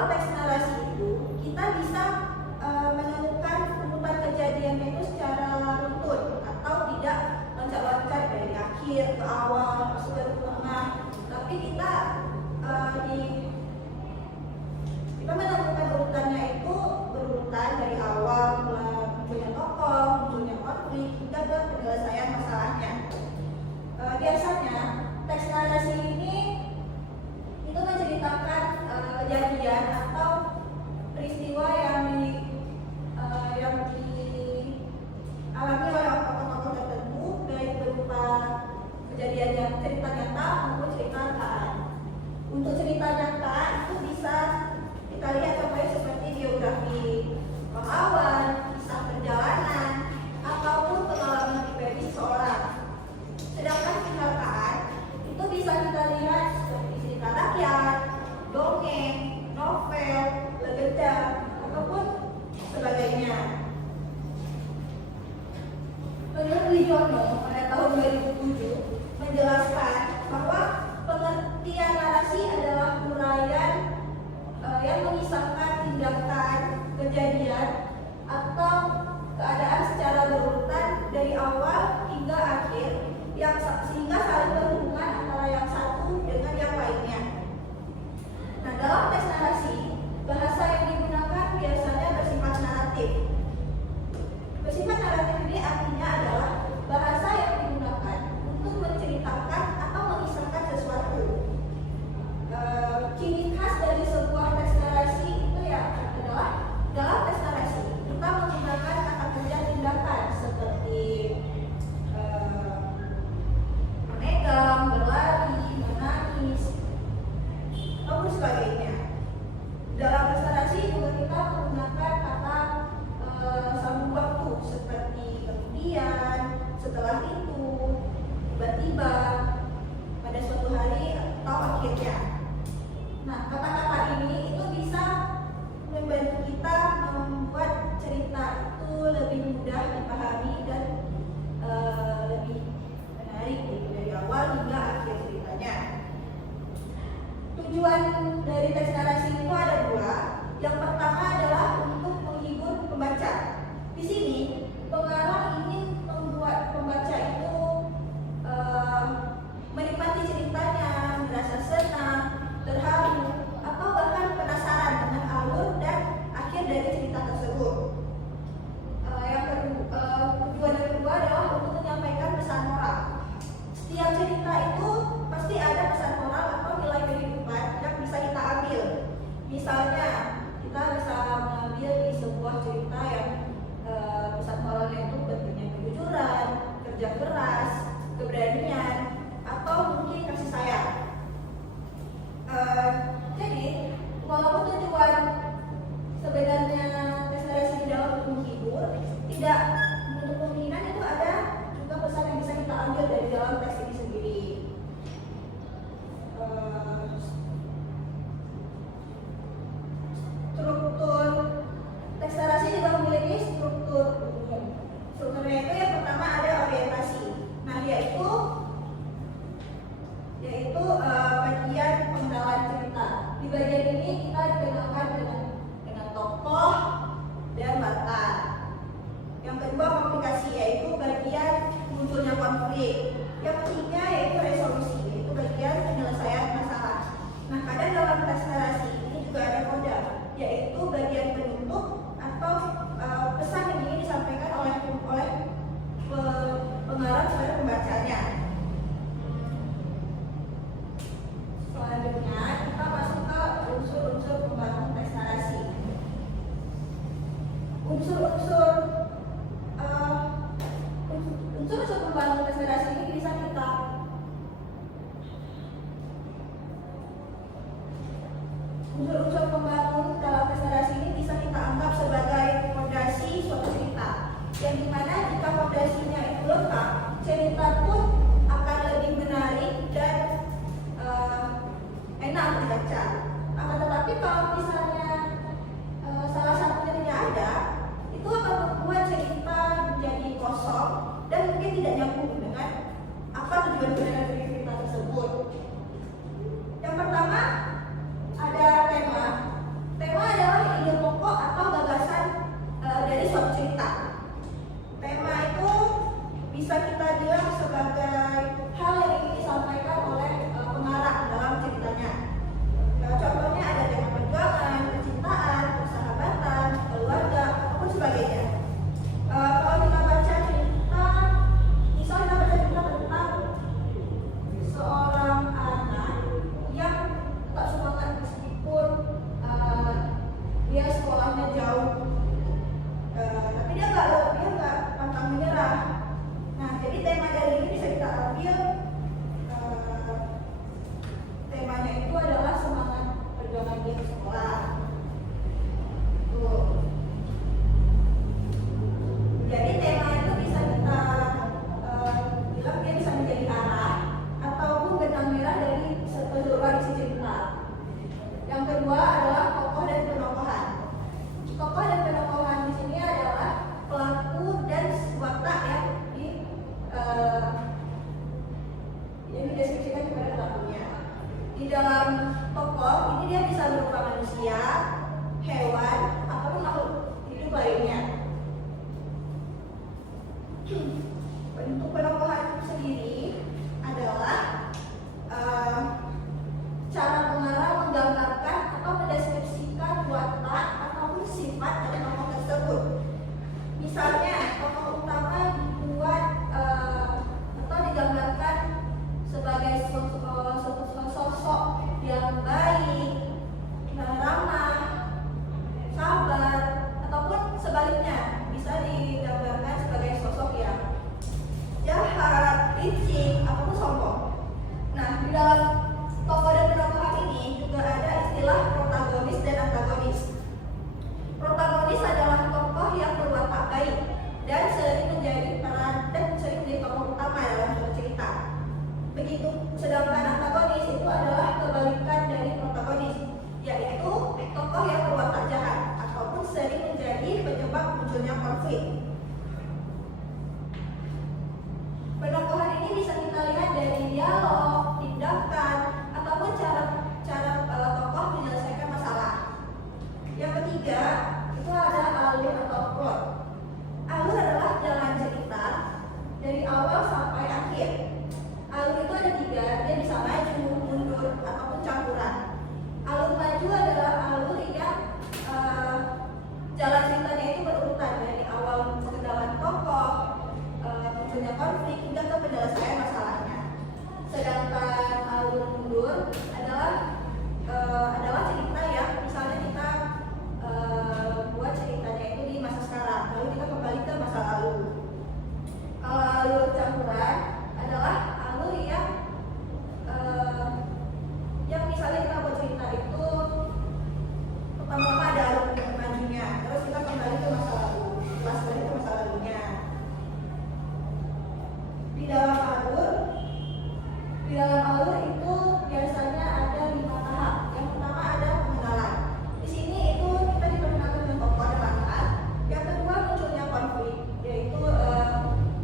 dalam teks narasi itu kita bisa menemukan urutan kejadiannya itu secara runtun atau tidak loncat-loncat dari akhir ke awal masuk ke tengah, tapi kita menemukan urutannya itu berurutan dari awal munculnya tokoh, munculnya konflik hingga ke penyelesaian masalahnya. Biasanya teks narasi ini itu menceritakan kejadian atau peristiwa yang dialami oleh tokoh-tokoh tertentu, baik berupa kejadian yang cerita nyata maupun cerita rangkaan. Untuk cerita nyata itu bisa kita lihat contohnya seperti biografi pahlawan, kisah perjalanan, ataupun pengalaman pribadi seseorang. Sedangkan cerita rangkaan itu bisa kita lihat seperti cerita rakyat, dongeng, novel, legenda, ataupun sebagainya. Menurut Wijono pada tahun 2007 menjelaskan bahwa pengertian narasi adalah uraian yang mengisahkan tindakan, kejadian, atau keadaan secara berurutan dari awal hingga akhir, yang sehingga saling berhubungan antara yang satu dengan yang lainnya. Nah, dalam teks narasi, bahasa yang digunakan biasanya bersifat naratif. Bersifat naratif ini artinya adalah bahasa yang digunakan untuk menceritakan atau mengisahkan sesuatu. Ciri khas dari sebuah teks narasi itu adalah dalam teks narasi kita menggunakan kata kerja tindakan seperti memegang, berlari, menangis, ataupun sebagainya. Dalam teks narasi juga kita menggunakan kata sambung waktu seperti kemudian, setelah itu, tiba-tiba, pada suatu hari atau akhirnya. Nah, kata-kata ini itu bisa membantu kita membuat cerita itu lebih mudah dipahami dan lebih menarik dari awal hingga akhir ceritanya. Tujuan dari teks narasi itu ada dua. Yang pertama adalah untuk menghibur pembaca. Di sini pengarang ingin membuat pembaca itu menikmati ceritanya, merasa senang, terharu, atau bahkan penasaran dengan alur dan akhir dari cerita tersebut. Tujuan yang kedua adalah untuk menyampaikan pesan moral. Setiap cerita itu pasti ada pesan moral atau nilai kehidupan yang bisa kita ambil. Misalnya, kita bisa mengambil di sebuah cerita yang pesan moralnya itu pentingnya kejujuran, kerja keras, keberanian, atau mungkin kasih sayang. Jadi, walaupun tujuan sebenarnya teks narasi di dalam untuk menghibur, tidak menutup kemungkinan itu ada juga pesan yang bisa kita ambil dari dalam teks ini sendiri. Struktur teks narasi juga memiliki struktur umum. Strukturnya itu yang pertama ada orientasi. Nah, yaitu bagian pengenalan cerita. Di bagian ini kita dikenalkan dengan tokoh dan latar. Yang kedua komplikasi, yaitu bagian munculnya konflik. Yang ketiga yaitu resolusi, yaitu bagian penyelesaian masalah. Nah, kadang dalam teks narasi ini juga ada koda, yaitu bagian penutup atau pesan yang ingin disampaikan oleh pengarang kepada pembacanya. Selanjutnya kita masuk ke unsur-unsur pembangun teks narasi. Unsur-unsur pembangun teks narasi ini bisa kita unsur-unsur pembangun dalam teks narasi ini bisa kita anggap sebagai fondasi suatu cerita. Yang dimana jika fondasinya itu lengkap, cerita pun akan lebih menarik dan enak dibaca. Akan tetapi kalau misalnya salah satunya tidak ada, itu akan membuat cerita menjadi kosong dan mungkin tidak nyambung dengan apa tujuan dari cerita tersebut. Yang pertama ada tema. dalam tokoh ini dia bisa berupa manusia, hewan, ataupun makhluk hidup lainnya. Bentuk penokohan sendiri adalah cara pengarang menggambarkan atau mendeskripsikan watak ataupun sifat dari tokoh tersebut. Misalnya tokoh utama dibuat atau digambarkan sebagai sosok yang baik, ramah, sabar, ataupun sebaliknya bisa digambarkan sebagai sosok yang jahat, licik, ataupun sombong. Nah, di dalam tokoh dan penokohan ini juga ada istilah protagonis dan antagonis. Protagonis adalah tokoh yang berwatak baik dan sering menjadi peran dan sering menjadi tokoh utama dalam suatu cerita. Begitu, sedangkan antagonis itu adalah kebalikan dari protagonis, yaitu tokoh yang berwatak jahat ataupun sering menjadi penyebab munculnya konflik. Penokohan ini bisa kita lihat dari dialog, tindakan, ataupun cara tokoh menyelesaikan masalah. Yang ketiga, itu ada alur atau plot. Alur adalah jalan cerita dari awal sampai akhir. Alur itu ada tiga, dia bisa maju, mundur, ataupun campuran. Alur maju adalah alur yang jalan ceritanya itu berurutan dari awal pengenalan tokoh, munculnya konflik hingga ke penyelesaian masalahnya. Sedangkan alur mundur adalah cerita yang misalnya kita buat ceritanya itu di masa sekarang, lalu kita kembali ke masa lalu. Kalau alur campuran adalah alur yang misalnya kita buat cerita itu pertama-tama ada alur majunya, terus kita kembali ke masa lalu, kembali ke masa lalunya. Di dalam alur itu biasanya ada 5 tahap. Yang pertama ada pengenalan. Di sini itu kita diperkenalkan dengan tokoh ada latar. Yang kedua munculnya konflik, yaitu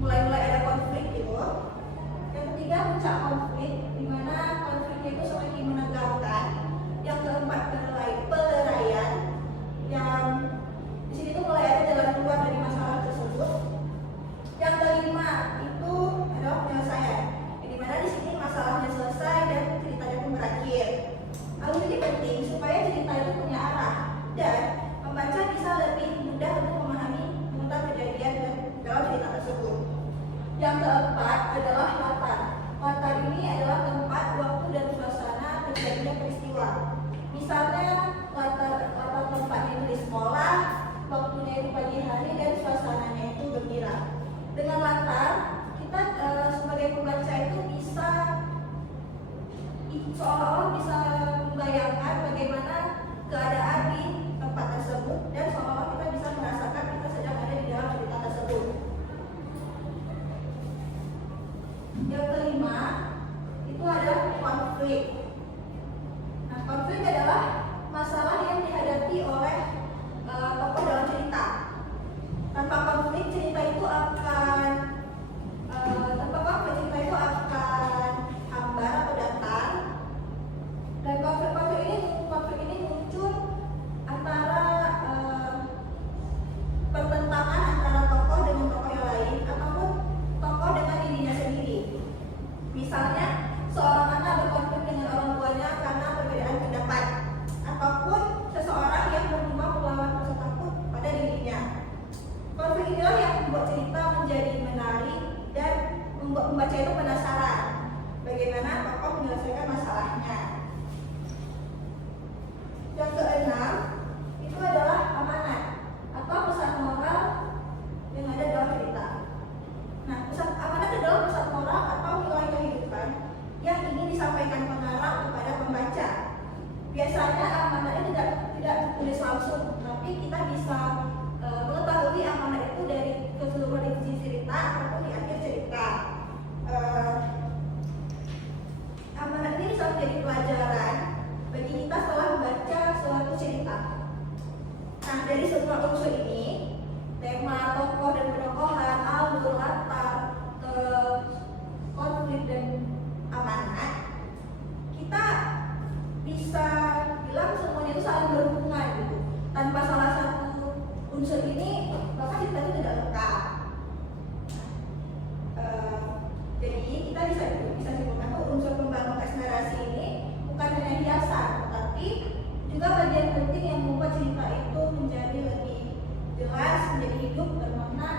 mulai ada konflik gitu. Yang ketiga puncak konflik, di mana konfliknya itu semakin menegangkan. Yang keempat penilaian, yang di sini tuh mulai ada jalan keluar dari masalah tersebut. Yang kelima itu adalah penyelesaian, di mana di sini masalahnya selesai dan ceritanya pun berakhir. Alur ini penting supaya cerita itu punya arah dan pembaca bisa lebih mudah untuk memahami muatan kejadian dalam cerita tersebut. Yang keempat adalah latar. Latar ini adalah tempat, waktu, dan suasana terjadinya peristiwa. Misalnya latar tempatnya itu di sekolah, waktunya itu pagi hari, dan suasananya itu gembira. Dengan latar, kita sebagai pembaca itu bisa seolah-olah bisa membayangkan bagaimana keadaan di tempat tersebut dan seolah-olah kita bisa merasakan kita sedang ada di dalam cerita tersebut. Yang kelima itu adalah konflik. Nah, konflik adalah masalah yang dihadapi oleh tokoh dalam cerita. Tanpa konflik cerita itu akan hambar atau datar. Dan konflik ini muncul antara pertentangan antara tokoh dengan tokoh yang lain ataupun tokoh dengan dirinya sendiri. Misalnya seorang anak berkonflik dengan orang tuanya karena perbedaan pendapat, ataupun seseorang yang berjuang melawan rasa takut pada dirinya. Konflik inilah yang membuat cerita menjadi menarik dan membuat pembaca itu penasaran bagaimana tokoh menyelesaikan masalahnya. Yang keenam itu adalah amanat atau pesan moral yang ada dalam cerita. Nah, amanat adalah pesan moral atau nilai kehidupan yang ingin disampaikan pengarang kepada pembaca. Biasanya amanat itu tidak ditulis langsung, tapi kita bisa mengetahui amanat itu dari keseluruhan isi cerita ataupun di akhir cerita. Amanat ini bisa menjadi pelajaran bisa simpulkan bahwa unsur pembangun teks narasi ini bukan hanya hiasan, tapi juga bagian penting yang membuat cerita itu menjadi lebih jelas, menjadi hidup, bermakna,